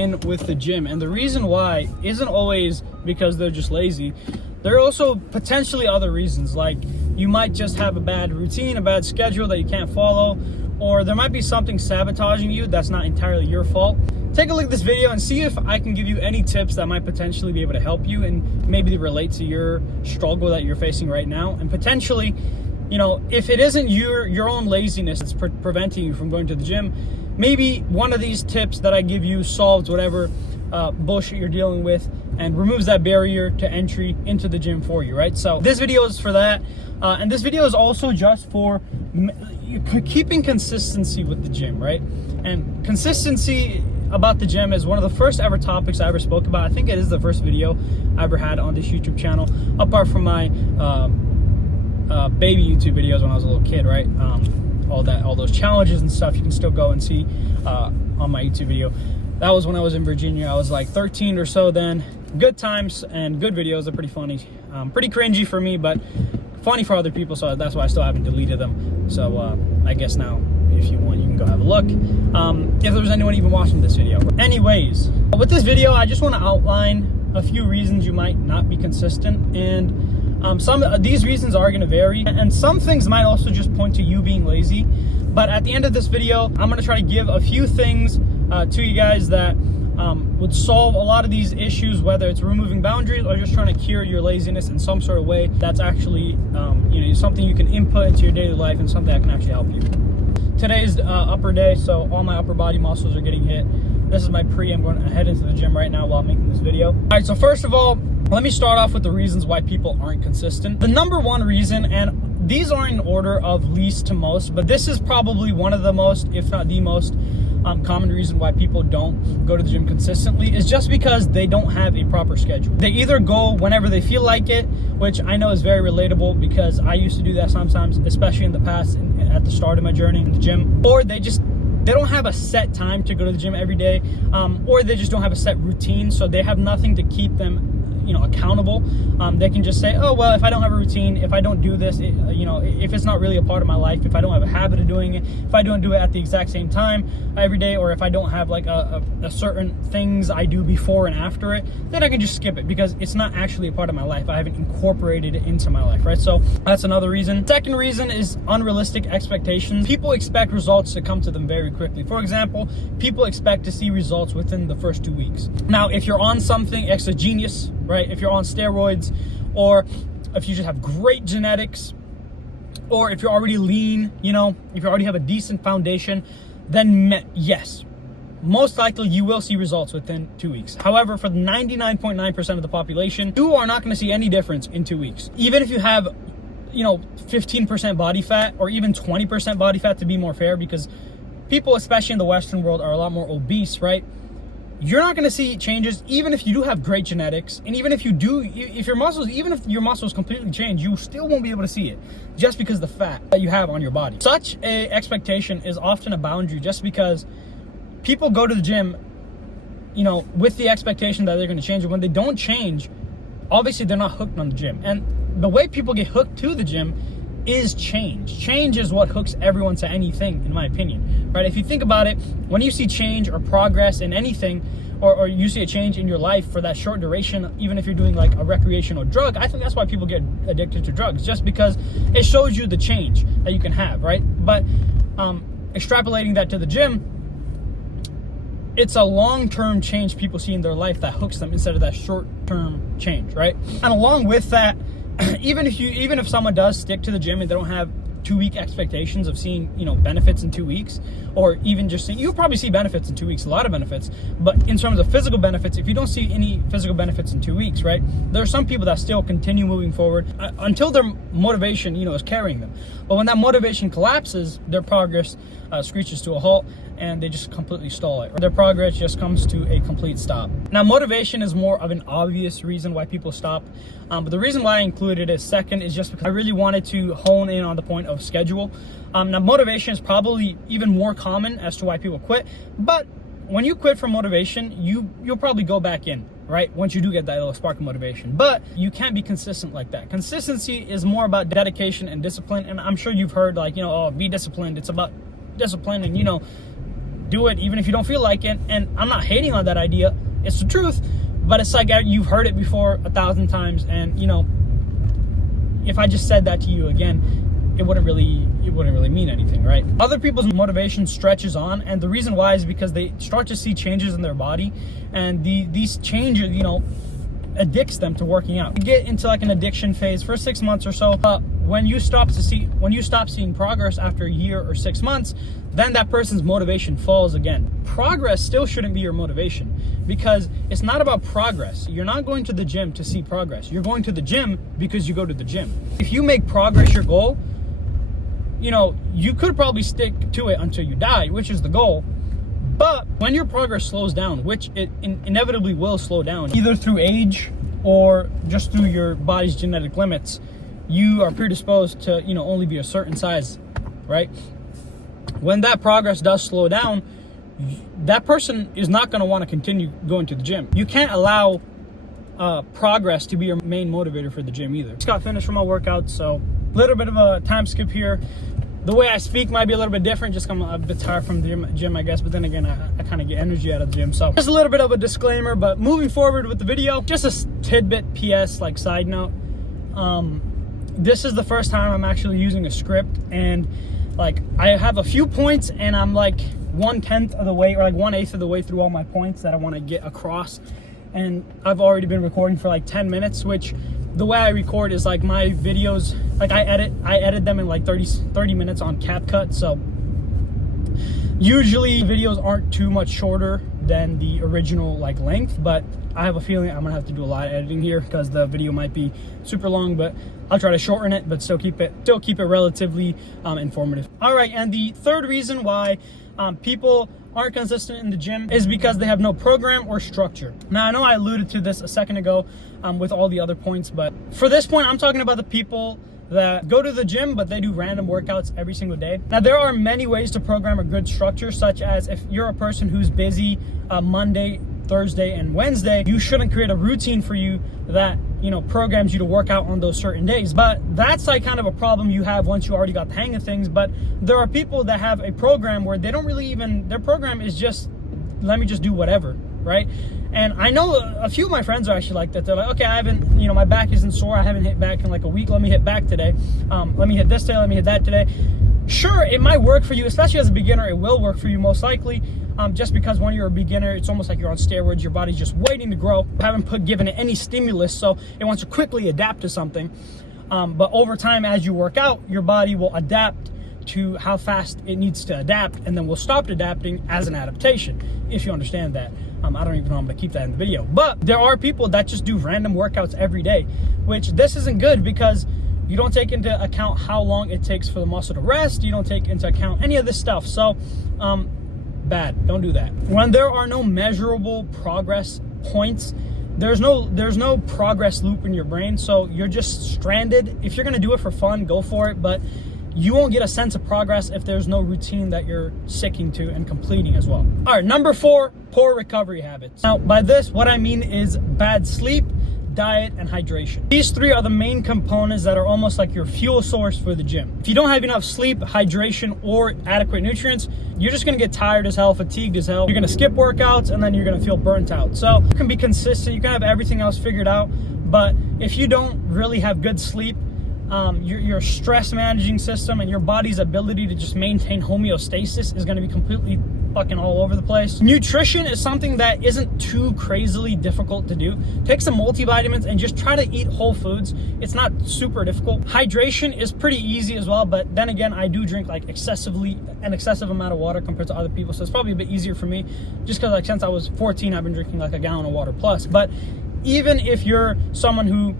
in with the gym, and the reason why isn't always because they're just lazy. There are also potentially other reasons, like you might just have a bad routine, a bad schedule that you can't follow, or there might be something sabotaging you that's not entirely your fault. Take a look at this video and see if I can give you any tips that might potentially be able to help you and maybe relate to your struggle that you're facing right now. And potentially, you know, if it isn't your own laziness that's preventing you from going to the gym, maybe one of these tips that I give you solves whatever bullshit you're dealing with and removes that barrier to entry into the gym for you, right? So this video is for that. And this video is also just for keeping consistency with the gym, right? And consistency about the gym is one of the first ever topics I ever spoke about. I think it is the first video I ever had on this YouTube channel, apart from my baby YouTube videos when I was a little kid, right? All those challenges and stuff you can still go and see on my YouTube video. That was when I was in Virginia. I was like 13 or so then. Good times and good videos. Are pretty funny. Pretty cringy for me, but funny for other people, so that's why I still haven't deleted them. So I guess now, if you want, you can go have a look. If there's anyone even watching this video. Anyways, with this video, I just want to outline a few reasons you might not be consistent, and some of these reasons are going to vary, and some things might also just point to you being lazy. But at the end of this video, I'm going to try to give a few things to you guys that would solve a lot of these issues, whether it's removing boundaries or just trying to cure your laziness in some sort of way that's actually something you can input into your daily life and something that can actually help you. Today's upper day, so all my upper body muscles are getting hit. This is my pre. I'm going to head into the gym right now while I'm making this video. All right, so first of all, let me start off with the reasons why people aren't consistent. The number one reason, and these aren't in order of least to most, but this is probably one of the most, if not the most, common reason why people don't go to the gym consistently is just because they don't have a proper schedule. They either go whenever they feel like it, which I know is very relatable because I used to do that sometimes, especially in the past at the start of my journey in the gym, or they don't have a set time to go to the gym every day, or they just don't have a set routine, so they have nothing to keep them accountable. They can just say, oh well, if I don't have a routine, if I don't do this, if it's not really a part of my life, if I don't have a habit of doing it, if I don't do it at the exact same time every day, or if I don't have like a certain things I do before and after it, then I can just skip it because it's not actually a part of my life. I haven't incorporated it into my life, right? So that's another reason. Second reason is unrealistic expectations. People expect results to come to them very quickly. For example, people expect to see results within the first 2 weeks. Now, if you're on something exogenous, right? If you're on steroids, or if you just have great genetics, or if you're already lean, if you already have a decent foundation, then yes, most likely you will see results within 2 weeks. However, for 99.9% of the population, you are not going to see any difference in 2 weeks. Even if you have 15% body fat or even 20% body fat, to be more fair, because people, especially in the Western world, are a lot more obese, right? You're not going to see changes even if you do have great genetics, and even if you do, if your muscles completely change, you still won't be able to see it just because of the fat that you have on your body. Such a expectation is often a boundary just because people go to the gym, with the expectation that they're going to change it. When they don't change, obviously they're not hooked on the gym. And the way people get hooked to the gym is change. Change is what hooks everyone to anything, in my opinion, right? If you think about it, when you see change or progress in anything, or you see a change in your life for that short duration, even if you're doing like a recreational drug, I think that's why people get addicted to drugs, just because it shows you the change that you can have, right? But extrapolating that to the gym, it's a long-term change people see in their life that hooks them instead of that short-term change, right? And along with that, even if someone does stick to the gym and they don't have 2 week expectations of seeing benefits in 2 weeks, or even just seeing, you'll probably see benefits in 2 weeks, a lot of benefits, but in terms of physical benefits, if you don't see any physical benefits in 2 weeks, right, there are some people that still continue moving forward until their motivation is carrying them. But when that motivation collapses, their progress screeches to a halt, and they just completely stall it. Their progress just comes to a complete stop. Now, motivation is more of an obvious reason why people stop, but the reason why I included it second is just because I really wanted to hone in on the point of schedule. Now, motivation is probably even more common as to why people quit, but when you quit from motivation, you'll probably go back in, right? Once you do get that little spark of motivation, but you can't be consistent like that. Consistency is more about dedication and discipline, and I'm sure you've heard be disciplined. It's about discipline and do it even if you don't feel like it. And I'm not hating on that idea. It's the truth, but it's like you've heard it before 1,000 times. And, you know, if I just said that to you again, it wouldn't really mean anything, right? Other people's motivation stretches on, and the reason why is because they start to see changes in their body, and these changes, you know, addicts them to working out. You get into like an addiction phase for 6 months or so. When you stop seeing progress after a year or 6 months, then that person's motivation falls again. Progress still shouldn't be your motivation, because it's not about progress. You're not going to the gym to see progress. You're going to the gym because you go to the gym. If you make progress your goal, you know, you could probably stick to it until you die, which is the goal. But when your progress slows down, which it inevitably will slow down, either through age or just through your body's genetic limits, you are predisposed to, you know, only be a certain size, right? When that progress does slow down, that person is not going to want to continue going to the gym. You can't allow progress to be your main motivator for the gym either. Just got finished from my workout, so a little bit of a time skip here. The way I speak might be a little bit different, just I'm a bit tired from the gym, I guess, but then again, I kind of get energy out of the gym. So just a little bit of a disclaimer, but moving forward with the video, just a tidbit PS, like side note. This is the first time I'm actually using a script, and like I have a few points and I'm like 1/10 of the way, or like 1/8 of the way through all my points that I want to get across. And I've already been recording for like 10 minutes, which the way I record is like my videos, like I edit them in like 30 minutes on CapCut. So usually videos aren't too much shorter than the original like length, but I have a feeling I'm gonna have to do a lot of editing here because the video might be super long, but I'll try to shorten it, but still keep it relatively informative. All right, and the third reason why people aren't consistent in the gym is because they have no program or structure. Now, I know I alluded to this a second ago with all the other points, but for this point, I'm talking about the people that go to the gym, but they do random workouts every single day. Now, there are many ways to program a good structure, such as if you're a person who's busy Monday, Thursday, and Wednesday, you shouldn't create a routine for you that, you know, programs you to work out on those certain days. But that's like kind of a problem you have once you already got the hang of things. But there are people that have a program where they don't really even, their program is just, let me just do whatever, right? And I know a few of my friends are actually like that. They're like, okay, I haven't, you know, my back isn't sore. I haven't hit back in like a week. Let me hit back today. Let me hit this today. Let me hit that today. Sure, it might work for you, especially as a beginner. It will work for you most likely. Just because when you're a beginner, it's almost like you're on steroids. Your body's just waiting to grow. You haven't given it any stimulus, so it wants to quickly adapt to something. But over time, as you work out, your body will adapt to how fast it needs to adapt, and then will stop adapting as an adaptation, if you understand that. I don't even know how I'm gonna keep that in the video. But there are people that just do random workouts every day, which this isn't good because you don't take into account how long it takes for the muscle to rest. You don't take into account any of this stuff. So, bad. Don't do that. When there are no measurable progress points, there's no progress loop in your brain, so you're just stranded. If you're gonna do it for fun, go for it, but you won't get a sense of progress if there's no routine that you're sticking to and completing as well. All right, number 4, poor recovery habits. Now, by this, what I mean is bad sleep, diet, and hydration. These 3 are the main components that are almost like your fuel source for the gym. If you don't have enough sleep, hydration, or adequate nutrients, you're just gonna get tired as hell, fatigued as hell. You're gonna skip workouts, and then you're gonna feel burnt out. So you can be consistent, you can have everything else figured out, but if you don't really have good sleep, your stress managing system and your body's ability to just maintain homeostasis is going to be completely fucking all over the place. Nutrition is something that isn't too crazily difficult to do. Take some multivitamins and just try to eat whole foods. It's not super difficult. Hydration is pretty easy as well, but then again, I do drink like an excessive amount of water compared to other people, so it's probably a bit easier for me just because like since I was 14, I've been drinking like a gallon of water plus. But even if you're someone who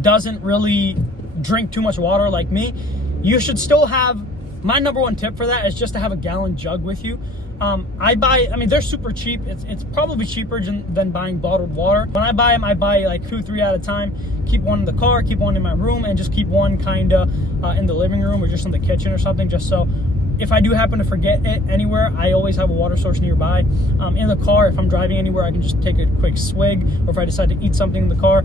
doesn't really drink too much water like me, you should still have, my number 1 tip for that is just to have a gallon jug with you. They're super cheap. It's probably cheaper than buying bottled water. When I buy them, I buy like 2-3 at a time. Keep one in the car, keep one in my room, and just keep one kind of in the living room or just in the kitchen or something, just so if I do happen to forget it anywhere, I always have a water source nearby. In the car, if I'm driving anywhere, I can just take a quick swig, or if I decide to eat something in the car.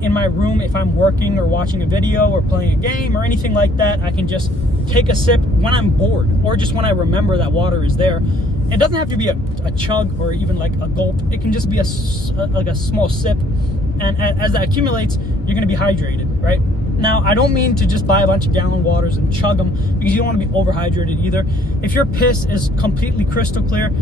In my room, if I'm working or watching a video or playing a game or anything like that, I can just take a sip when I'm bored, or just when I remember that water is there. It doesn't have to be a chug or even like a gulp. It can just be like a small sip, and as that accumulates, you're gonna be hydrated, right? Now, I don't mean to just buy a bunch of gallon waters and chug them, because you don't want to be overhydrated either. If your piss is completely crystal clear,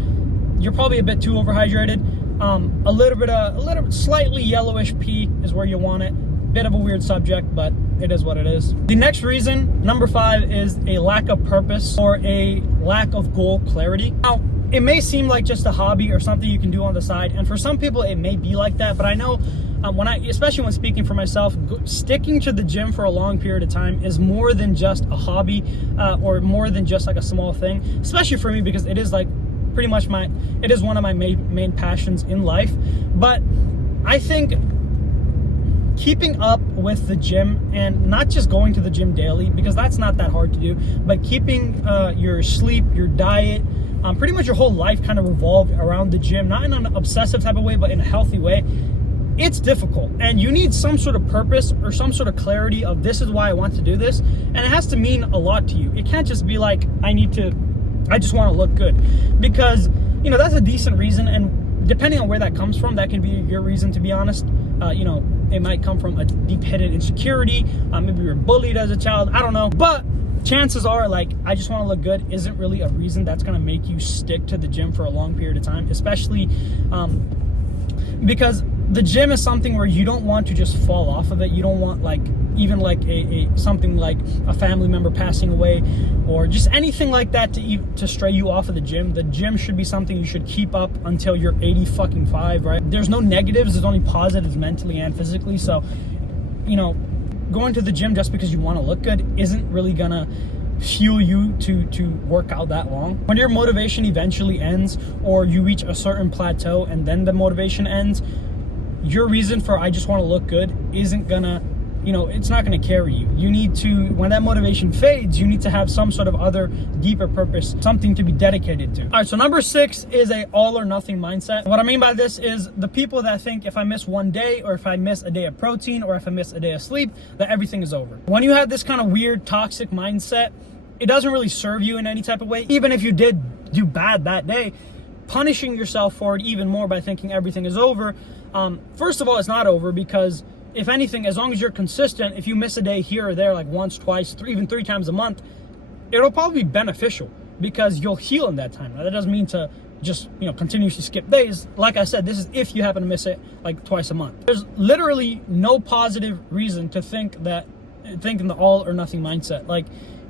you're probably a bit too overhydrated. A little bit slightly yellowish pee is where you want it. Bit of a weird subject, but it is what it is. The next reason, number 5, is a lack of purpose or a lack of goal clarity. Now, it may seem like just a hobby or something you can do on the side, and for some people it may be like that, but I know especially when speaking for myself, sticking to the gym for a long period of time is more than just a hobby, or more than just like a small thing, especially for me, because it is like pretty much it is one of my main passions in life. But I think keeping up with the gym, and not just going to the gym daily, because that's not that hard to do, but keeping your sleep, your diet, pretty much your whole life kind of revolved around the gym, not in an obsessive type of way, but in a healthy way. It's difficult, and you need some sort of purpose or some sort of clarity of, this is why I want to do this, and it has to mean a lot to you. It can't just be like, I just want to look good, because that's a decent reason, and depending on where that comes from, that can be your reason, to be honest. It might come from a deep-hidden insecurity, maybe you were bullied as a child, I don't know, but chances are, like, I just want to look good isn't really a reason that's going to make you stick to the gym for a long period of time, especially because the gym is something where you don't want to just fall off of it. You don't want even something like a family member passing away, or just anything like that to stray you off of the gym. The gym should be something you should keep up until you're 85, right? There's no negatives, there's only positives mentally and physically. So, going to the gym just because you want to look good isn't really gonna fuel you to work out that long. When your motivation eventually ends, or you reach a certain plateau and then the motivation ends, your reason for I just want to look good isn't gonna, it's not gonna carry you. You need to, when that motivation fades, you need to have some sort of other deeper purpose, something to be dedicated to. All right, so number 6 is a all or nothing mindset. What I mean by this is the people that think, if I miss one day, or if I miss a day of protein, or if I miss a day of sleep, that everything is over. When you have this kind of weird toxic mindset, it doesn't really serve you in any type of way. Even if you did do bad that day, punishing yourself for it even more by thinking everything is over. First of all, it's not over, because if anything, as long as you're consistent, if you miss a day here or there, like once, twice, even 3 times a month, it'll probably be beneficial, because you'll heal in that time. Now, that doesn't mean to just continuously skip days. Like I said, this is if you happen to miss it like twice a month. There's literally no positive reason to think in the all or nothing mindset. Like,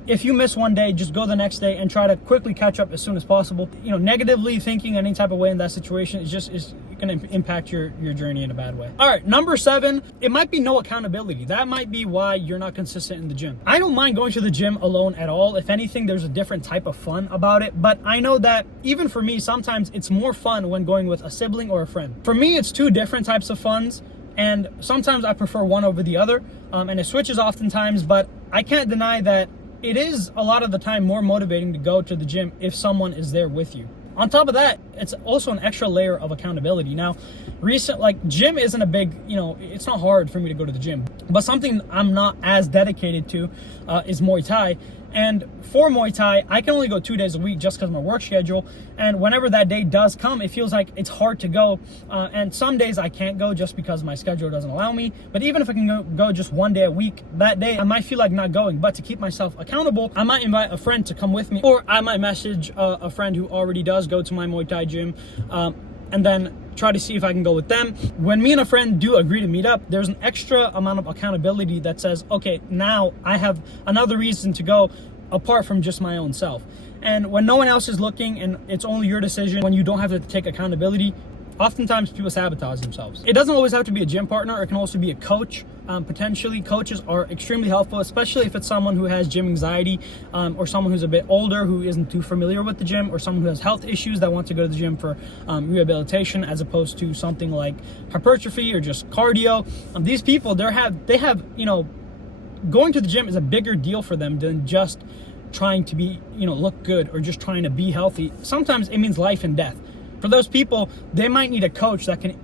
if you miss one day, just go the next day and try to quickly catch up as soon as possible. Negatively thinking any type of way in that situation is going to impact your journey in a bad way. All right, number 7, it might be no accountability. That might be why you're not consistent in the gym. I don't mind going to the gym alone at all. If anything, there's a different type of fun about it. But I know that even for me, sometimes it's more fun when going with a sibling or a friend. For me, it's 2 different types of funs, and sometimes I prefer one over the other, and it switches oftentimes, but I can't deny that it is a lot of the time more motivating to go to the gym if someone is there with you. On top of that, it's also an extra layer of accountability. Now, gym isn't a big, it's not hard for me to go to the gym, but something I'm not as dedicated to is Muay Thai. And for Muay Thai, I can only go 2 days a week just because of my work schedule. And whenever that day does come, it feels like it's hard to go. And some days I can't go just because my schedule doesn't allow me. But even if I can go just 1 day a week, that day I might feel like not going. But to keep myself accountable, I might invite a friend to come with me, or I might message a friend who already does go to my Muay Thai gym, and then try to see if I can go with them. When me and a friend do agree to meet up, there's an extra amount of accountability that says, okay, now I have another reason to go apart from just my own self. And when no one else is looking and it's only your decision, when you don't have to take accountability, oftentimes people sabotage themselves. It doesn't always have to be a gym partner. It can also be a coach. Potentially, coaches are extremely helpful, especially if it's someone who has gym anxiety, or someone who's a bit older who isn't too familiar with the gym, or someone who has health issues that want to go to the gym for rehabilitation, as opposed to something like hypertrophy or just cardio. These people, they have going to the gym is a bigger deal for them than just trying to be, look good or just trying to be healthy. Sometimes it means life and death. For those people, they might need a coach that can,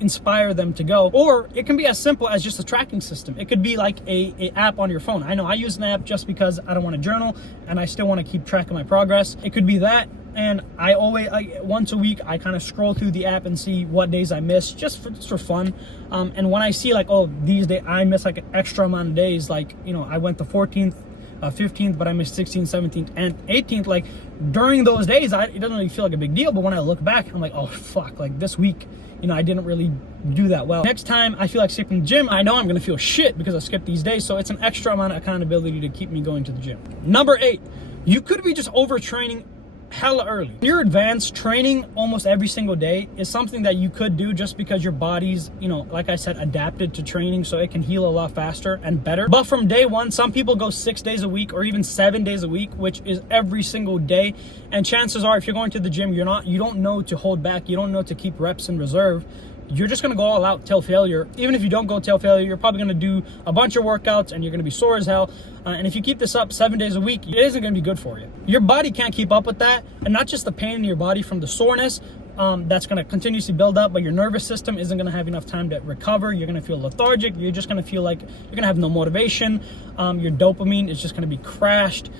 inspire them to go. Or it can be as simple as just a tracking system. It could be like a app on your phone. I know I use an app just because I don't want to journal and I still want to keep track of my progress. It could be that. And I always, once a week, I kind of scroll through the app and see what days I miss, just for fun. And when I see like, oh, these days I miss like an extra amount of days, like, I went the 14th, 15th, but I missed 16th, 17th, and 18th. Like during those days, it doesn't really feel like a big deal. But when I look back, I'm like, oh fuck, like this week, I didn't really do that well. Next time I feel like skipping the gym, I know I'm gonna feel shit because I skipped these days. So it's an extra amount of accountability to keep me going to the gym. Number 8, you could be just overtraining hella early. Your advanced training almost every single day is something that you could do just because your body's, like I said, adapted to training so it can heal a lot faster and better. But from day one, some people go 6 days a week or even 7 days a week, which is every single day. And chances are, if you're going to the gym, you don't know to hold back. You don't know to keep reps in reserve. You're just gonna go all out till failure. Even if you don't go till failure, you're probably gonna do a bunch of workouts and you're gonna be sore as hell. And if you keep this up 7 days a week, it isn't gonna be good for you. Your body can't keep up with that. And not just the pain in your body from the soreness, that's gonna continuously build up, but your nervous system isn't gonna have enough time to recover. You're gonna feel lethargic. You're just gonna feel like you're gonna have no motivation. Your dopamine is just gonna be crashed.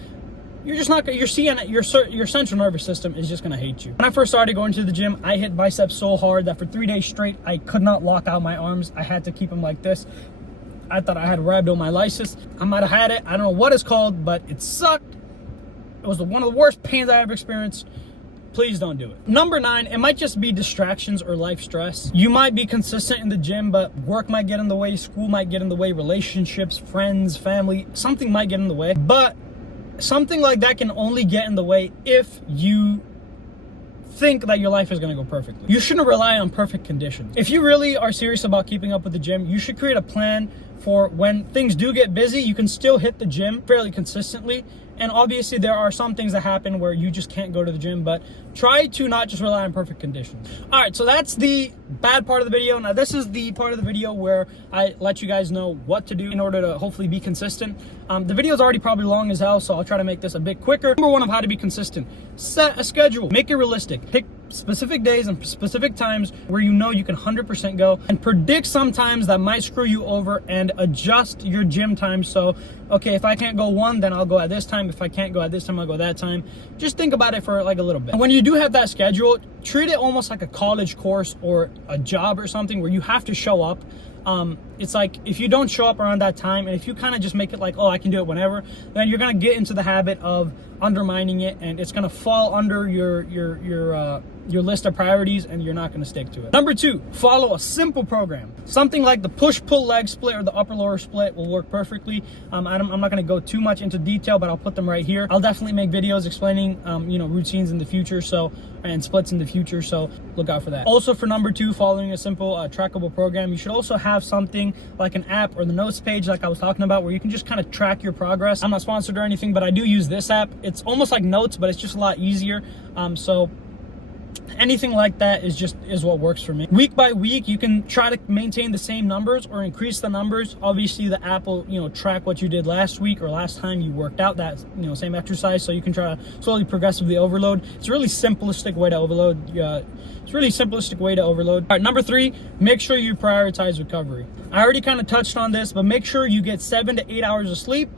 You're just not, your central nervous system is just gonna hate you. When I first started going to the gym, I hit biceps so hard that for 3 days straight, I could not lock out my arms. I had to keep them like this. I thought I had rhabdomyolysis. I might have had it. I don't know what it's called, but it sucked. It was one of the worst pains I ever experienced. Please don't do it. Number 9, it might just be distractions or life stress. You might be consistent in the gym, but work might get in the way, school might get in the way, relationships, friends, family, something might get in the way. But something like that can only get in the way if you think that your life is going to go perfectly. You shouldn't rely on perfect conditions. If you really are serious about keeping up with the gym, you should create a plan for when things do get busy, you can still hit the gym fairly consistently. And obviously there are some things that happen where you just can't go to the gym, but try to not just rely on perfect conditions. All right, so that's the bad part of the video. Now this is the part of the video where I let you guys know what to do in order to hopefully be consistent. The video is already probably long as hell, so I'll try to make this a bit quicker. Number 1 of how to be consistent: set a schedule, make it realistic. Pick specific days and specific times where you can 100% go, and predict some times that might screw you over and adjust your gym time. So, okay, if I can't go 1, then I'll go at this time. If I can't go at this time, I'll go that time. Just think about it for like a little bit. And when you do have that schedule, treat it almost like a college course or a job or something where you have to show up. It's like if you don't show up around that time, and if you kind of just make it like, oh, I can do it whenever, then you're gonna get into the habit of undermining it, and it's gonna fall under your list of priorities, and you're not gonna stick to it. Number 2, follow a simple program. Something like the push-pull leg split or the upper-lower split will work perfectly. I'm not gonna go too much into detail, but I'll put them right here. I'll definitely make videos explaining, routines in the future, and splits in the future, so look out for that. Also for number 2, following a simple trackable program, you should also have something like an app or the notes page like I was talking about, where you can just kind of track your progress. I'm not sponsored or anything, but I do use this app. It's almost like notes, but it's just a lot easier. So anything like that is what works for me. Week by week, you can try to maintain the same numbers or increase the numbers. Obviously the app will track what you did last week or last time you worked out that same exercise, so you can try to slowly progressively overload. It's a really simplistic way to overload. All right, number 3, make sure you prioritize recovery. I already kind of touched on this, but make sure you get 7 to 8 hours of sleep,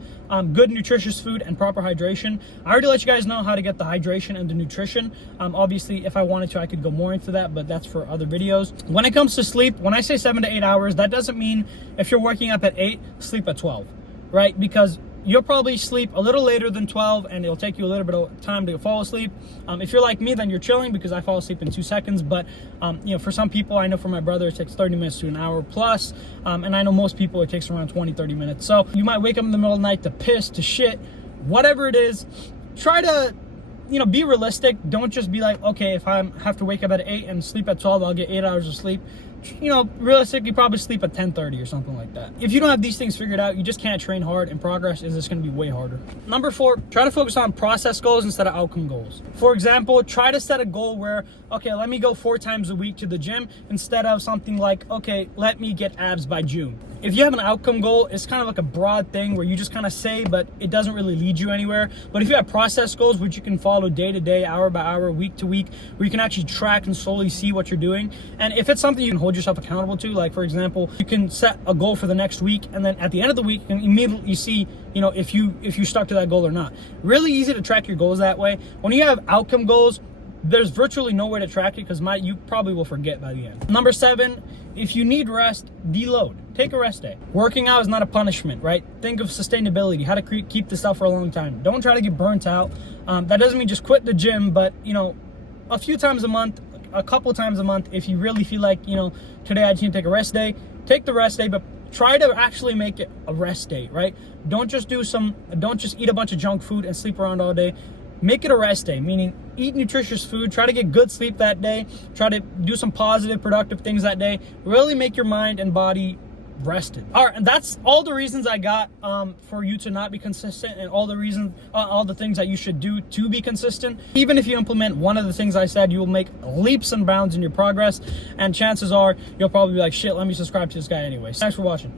good nutritious food, and proper hydration. I already let you guys know how to get the hydration and the nutrition. Obviously, if I wanted to, I could go more into that, but that's for other videos. When it comes to sleep, when I say 7 to 8 hours, that doesn't mean if you're waking up at 8, sleep at 12, right? Because you'll probably sleep a little later than 12, and it'll take you a little bit of time to fall asleep. If you're like me, then you're chilling, because I fall asleep in 2 seconds. But for some people, I know for my brother, it takes 30 minutes to an hour plus. And I know most people, it takes around 20-30 minutes. So you might wake up in the middle of the night to piss, to shit, whatever it is. Try to be realistic. Don't just be like, okay, if I have to wake up at 8 and sleep at 12, I'll get 8 hours of sleep. you know, realistically probably sleep at 10:30 or something like that. If you don't have these things figured out, you just can't train hard, and progress is just going to be way harder. Number 4, try to focus on process goals instead of outcome goals. For example, try to set a goal where, okay, let me go 4 times a week to the gym, instead of something like, okay, let me get abs by June. If you have an outcome goal, it's kind of like a broad thing where you just kind of say, but it doesn't really lead you anywhere. But if you have process goals, which you can follow day to day, hour by hour, week to week, where you can actually track and slowly see what you're doing. And if it's something you can hold yourself accountable to, like for example, you can set a goal for the next week, and then at the end of the week, you can immediately see, you know, if you stuck to that goal or not. Really easy to track your goals that way. When you have outcome goals, there's virtually no way to track it because you probably will forget by the end. Number 7, if you need rest, deload. Take a rest day. Working out is not a punishment, right? Think of sustainability, how to keep this up for a long time. Don't try to get burnt out. That doesn't mean just quit the gym, but you know, a few times a month, a couple times a month, if you really feel like, you know, today I just need to take a rest day, take the rest day, but try to actually make it a rest day, right? Don't just eat a bunch of junk food and sleep around all day. Make it a rest day, meaning eat nutritious food, try to get good sleep that day, try to do some positive, productive things that day. Really make your mind and body rested. All right, and that's all the reasons I got for you to not be consistent, and all the reasons, all the things that you should do to be consistent. Even if you implement one of the things I said, you will make leaps and bounds in your progress, and chances are you'll probably be like, shit, let me subscribe to this guy anyway. Thanks for watching.